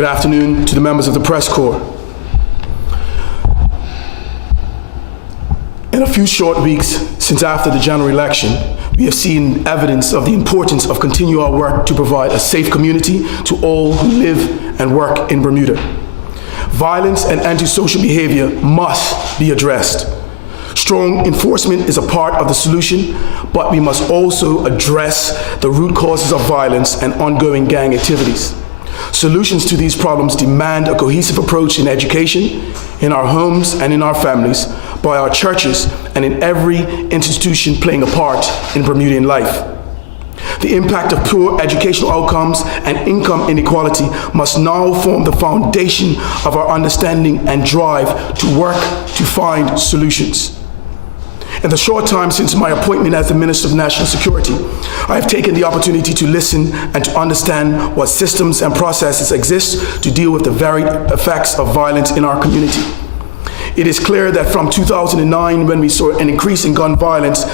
Good afternoon to the members of the press corps. In a few short weeks since after the general election, we have seen evidence of the importance of continuing our work to provide a safe community to all who live and work in Bermuda. Violence and antisocial behavior must be addressed. Strong enforcement is a part of the solution, but we must also address the root causes of violence and ongoing gang activities. Solutions to these problems demand a cohesive approach in education, in our homes and in our families, by our churches, and in every institution playing a part in Bermudian life. The impact of poor educational outcomes and income inequality must now form the foundation of our understanding and drive to work to find solutions. In the short time since my appointment as the Minister of National Security, I have taken the opportunity to listen and to understand what systems and processes exist to deal with the varied effects of violence in our community. It is clear that from 2009, when we saw an increase in gun violence,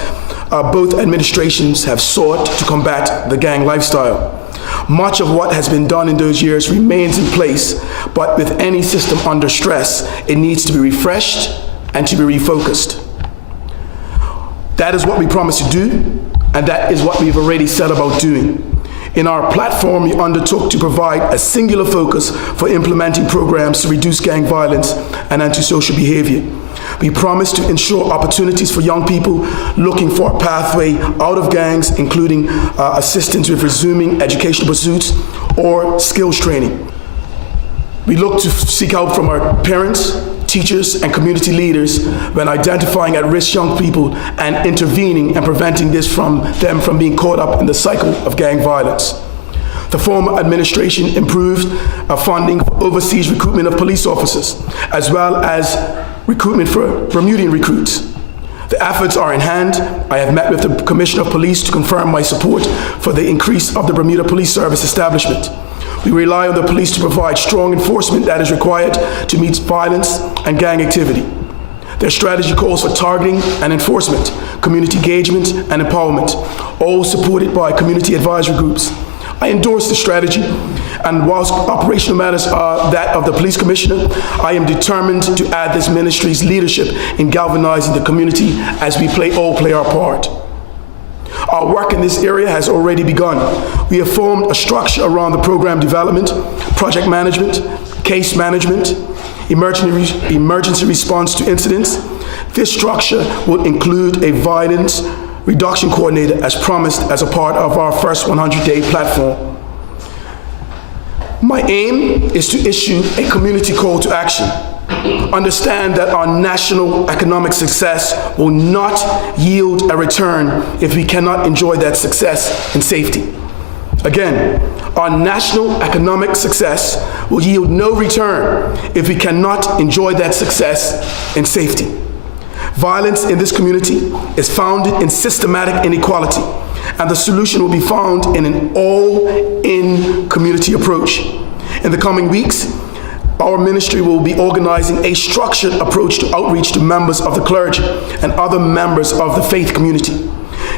both administrations have sought to combat the gang lifestyle. Much of what has been done in those years remains in place, but with any system under stress, it needs to be refreshed and to be refocused. That is what we promised to do, and that is what we've already set about doing. In our platform, we undertook to provide a singular focus for implementing programs to reduce gang violence and antisocial behavior. We promised to ensure opportunities for young people looking for a pathway out of gangs, including assistance with resuming educational pursuits or skills training. We look to seek help from our parents, teachers, and community leaders when identifying at-risk young people and intervening and preventing them from being caught up in the cycle of gang violence. The former administration improved funding for overseas recruitment of police officers, as well as recruitment for Bermudian recruits. The efforts are in hand. I have met with the Commissioner of Police to confirm my support for the increase of the Bermuda Police Service establishment. We rely on the police to provide strong enforcement that is required to meet violence and gang activity. Their strategy calls for targeting and enforcement, community engagement and empowerment, all supported by community advisory groups. I endorse the strategy, and whilst operational matters are that of the police commissioner, I am determined to add this ministry's leadership in galvanizing the community as we all play our part. Our work in this area has already begun. We have formed a structure around the program development, project management, case management, emergency response to incidents. This structure will include a violence reduction coordinator as promised as a part of our first 100-day platform. My aim is to issue a community call to action. Understand that our national economic success will not yield a return if we cannot enjoy that success in safety. Again, our national economic success will yield no return if we cannot enjoy that success in safety. Violence in this community is founded in systematic inequality, and the solution will be found in an all-in community approach. In the coming weeks, our ministry will be organizing a structured approach to outreach to members of the clergy and other members of the faith community.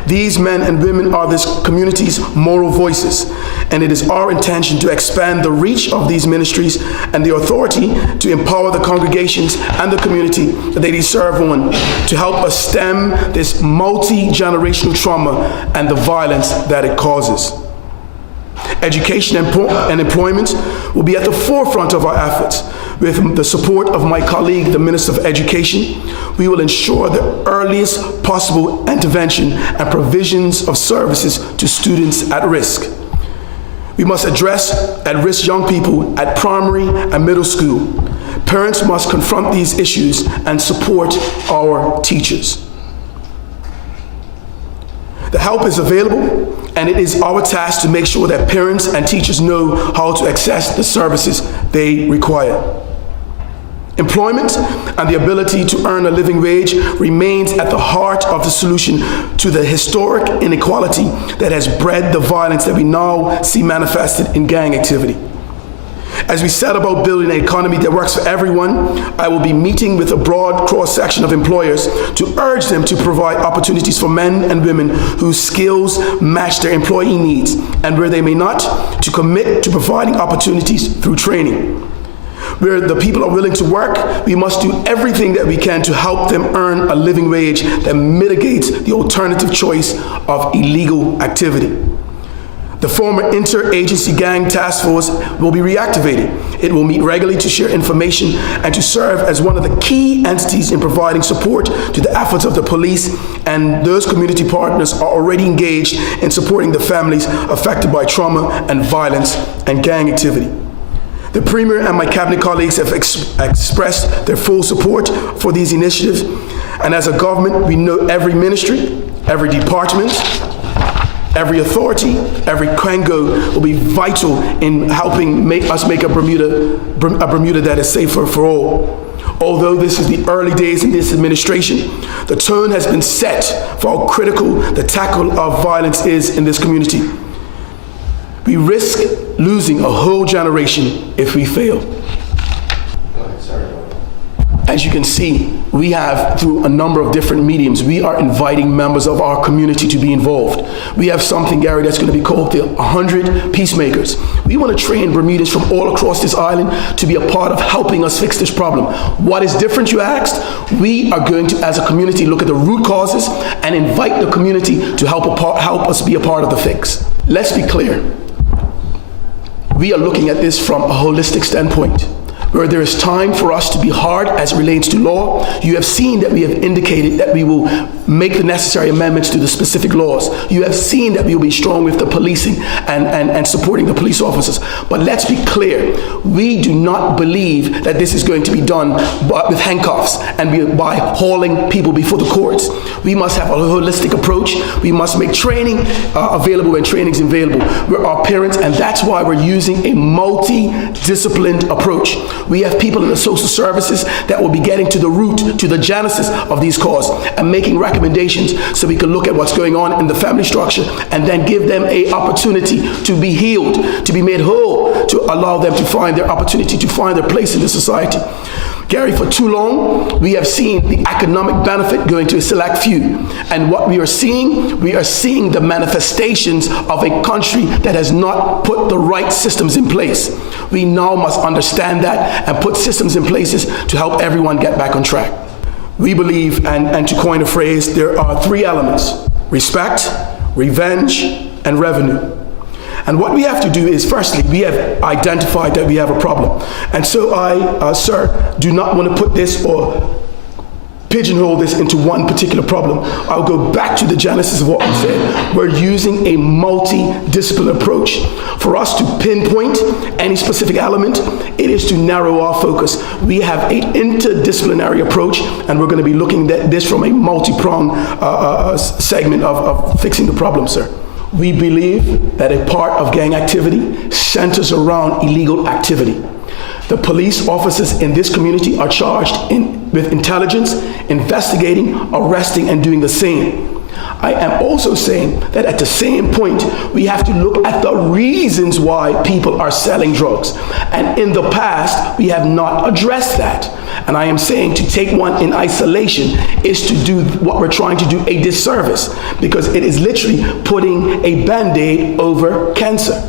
These men and women are this community's moral voices, and it is our intention to expand the reach of these ministries and the authority to empower the congregations and the community that they serve on to help us stem this multi-generational trauma and the violence that it causes. Education and employment will be at the forefront of our efforts. With the support of my colleague, the Minister of Education, we will ensure the earliest possible intervention and provisions of services to students at risk. We must address at-risk young people at primary and middle school. Parents must confront these issues and support our teachers. The help is available, and it is our task to make sure that parents and teachers know how to access the services they require. Employment and the ability to earn a living wage remains at the heart of the solution to the historic inequality that has bred the violence that we now see manifested in gang activity. As we set about building an economy that works for everyone, I will be meeting with a broad cross-section of employers to urge them to provide opportunities for men and women whose skills match their employee needs, and where they may not, to commit to providing opportunities through training. Where the people are willing to work, we must do everything that we can to help them earn a living wage that mitigates the alternative choice of illegal activity. The former Interagency Gang Task Force will be reactivated. It will meet regularly to share information and to serve as one of the key entities in providing support to the efforts of the police, and those community partners are already engaged in supporting the families affected by trauma and violence and gang activity. The Premier and my cabinet colleagues have expressed their full support for these initiatives, and as a government, we know every ministry, every department, every authority, every Quango will be vital in helping us make a Bermuda that is safer for all. Although this is the early days in this administration, the tone has been set for how critical the tackle of violence is in this community. We risk losing a whole generation if we fail. As you can see, we have, through a number of different mediums, we are inviting members of our community to be involved. We have something, Gary, that's going to be called the 100 Peacemakers. We want to train Bermudans from all across this island to be a part of helping us fix this problem. What is different, you asked? We are going to, as a community, look at the root causes and invite the community to help us be a part of the fix. Let's be clear. We are looking at this from a holistic standpoint, where there is time for us to be hard as it relates to law. You have seen that we have indicated that we will make the necessary amendments to the specific laws. You have seen that we will be strong with the policing and supporting the police officers. But let's be clear, we do not believe that this is going to be done with handcuffs and by hauling people before the courts. We must have a holistic approach. We must make training available when training is available. We're our parents, and that's why we're using a multi-disciplined approach. We have people in the social services that will be getting to the root, to the genesis of these causes and making recommendations so we can look at what's going on in the family structure and then give them an opportunity to be healed, to be made whole, to allow them to find their opportunity, to find their place in the society. Gary, for too long, we have seen the economic benefit going to a select few. And what we are seeing the manifestations of a country that has not put the right systems in place. We now must understand that and put systems in places to help everyone get back on track. We believe, and to coin a phrase, there are three elements: respect, revenge, and revenue. And what we have to do is, firstly, we have identified that we have a problem. And so I, sir, do not want to put this or pigeonhole this into one particular problem. I'll go back to the genesis of what we said. We're using a multi-disciplinary approach. For us to pinpoint any specific element, it is to narrow our focus. We have an interdisciplinary approach, and we're going to be looking at this from a multi-pronged segment of fixing the problem, sir. We believe that a part of gang activity centers around illegal activity. The police officers in this community are charged with intelligence, investigating, arresting, and doing the same. I am also saying that at the same point, we have to look at the reasons why people are selling drugs. And in the past, we have not addressed that. And I am saying to take one in isolation is to do what we're trying to do a disservice, because it is literally putting a Band-Aid over cancer.